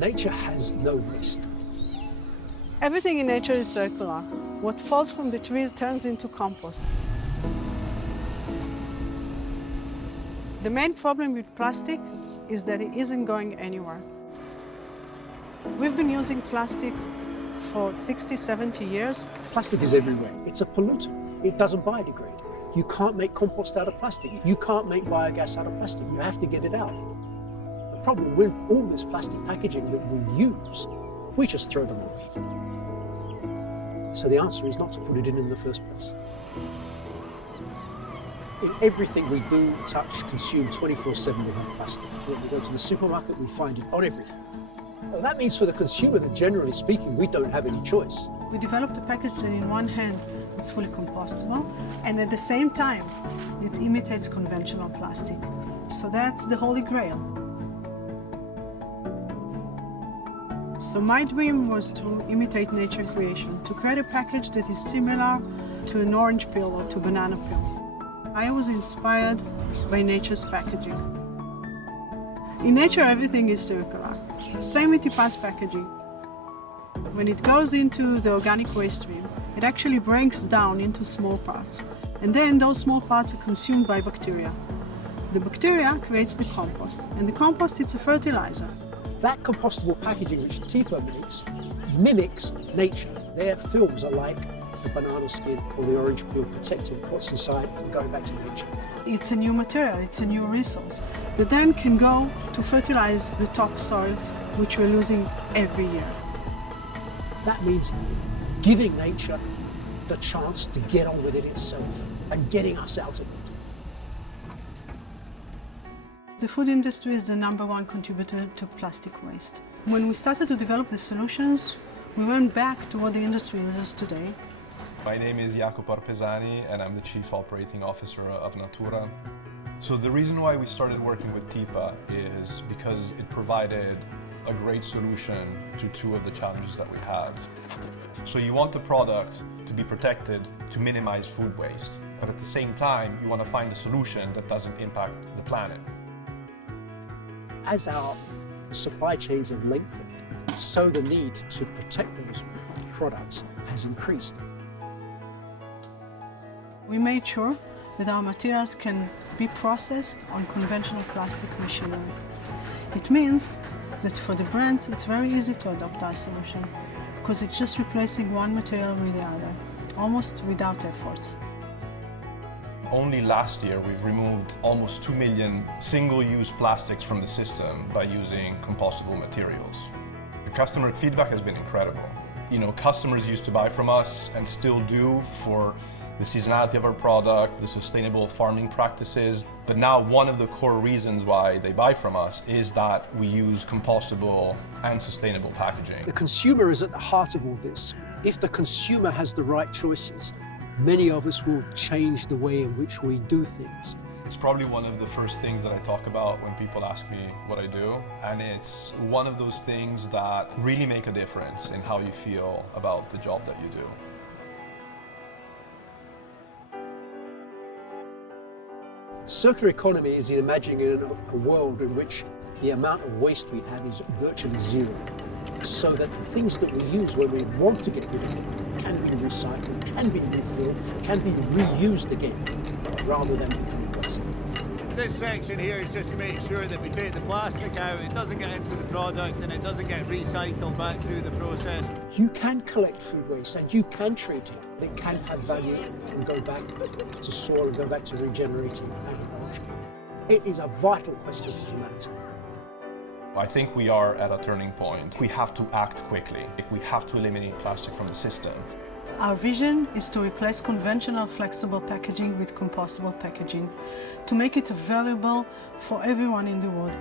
Nature has no waste. Everything in nature is circular. What falls from the trees turns into compost. The main problem with plastic is that it isn't going anywhere. We've been using plastic for 60, 70 years. Plastic is everywhere. It's a pollutant. It doesn't biodegrade. You can't make compost out of plastic. You can't make biogas out of plastic. You have to get it out. The problem with all this plastic packaging that we use, we just throw them away. So the answer is not to put it in the first place. In everything we do, touch, consume 24/7, we have plastic. When we go to the supermarket, we find it on everything. Well, that means for the consumer that, generally speaking, we don't have any choice. We developed a package that in one hand it's fully compostable, and at the same time it imitates conventional plastic. So that's the holy grail. So my dream was to imitate nature's creation, to create a package that is similar to an orange peel or to banana peel. I was inspired by nature's packaging. In nature, everything is circular. Same with TIPA's packaging. When it goes into the organic waste stream, it actually breaks down into small parts. And then those small parts are consumed by bacteria. The bacteria creates the compost, and the compost is a fertilizer. That compostable packaging which TIPA makes mimics nature. Their films are like the banana skin or the orange peel, protecting what's inside and going back to nature. It's a new material, it's a new resource that then can go to fertilize the topsoil, which we're losing every year. That means giving nature the chance to get on with it itself and getting us out of it. The food industry is the #1 contributor to plastic waste. When we started to develop the solutions, we went back to what the industry uses today. My name is Jacopo Arpesani and I'm the Chief Operating Officer of Natoora. So the reason why we started working with TIPA is because it provided a great solution to two of the challenges that we had. So you want the product to be protected to minimize food waste, but at the same time you want to find a solution that doesn't impact the planet. As our supply chains have lengthened, so the need to protect those products has increased. We made sure that our materials can be processed on conventional plastic machinery. It means that for the brands it's very easy to adopt our solution because it's just replacing one material with the other, almost without efforts. Only last year we've removed almost 2 million single-use plastics from the system by using compostable materials. The customer feedback has been incredible. You know, customers used to buy from us and still do for the seasonality of our product, the sustainable farming practices. But now one of the core reasons why they buy from us is that we use compostable and sustainable packaging. The consumer is at the heart of all this. If the consumer has the right choices, many of us will change the way in which we do things. It's probably one of the first things that I talk about when people ask me what I do, and it's one of those things that really make a difference in how you feel about the job that you do. Circular economy is imagining a world in which the amount of waste we have is virtually zero, so that the things that we use when we want to get rid of them can be recycled, can be refilled, can be reused again, rather than becoming waste. This section here is just to make sure that we take the plastic out, it doesn't get into the product and it doesn't get recycled back through the process. You can collect food waste and you can treat it. It can have value and go back to soil and go back to regenerating agriculture. It is a vital question for humanity. I think we are at a turning point. We have to act quickly. We have to eliminate plastic from the system. Our vision is to replace conventional flexible packaging with compostable packaging, to make it available for everyone in the world.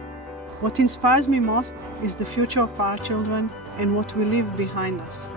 What inspires me most is the future of our children and what we leave behind us.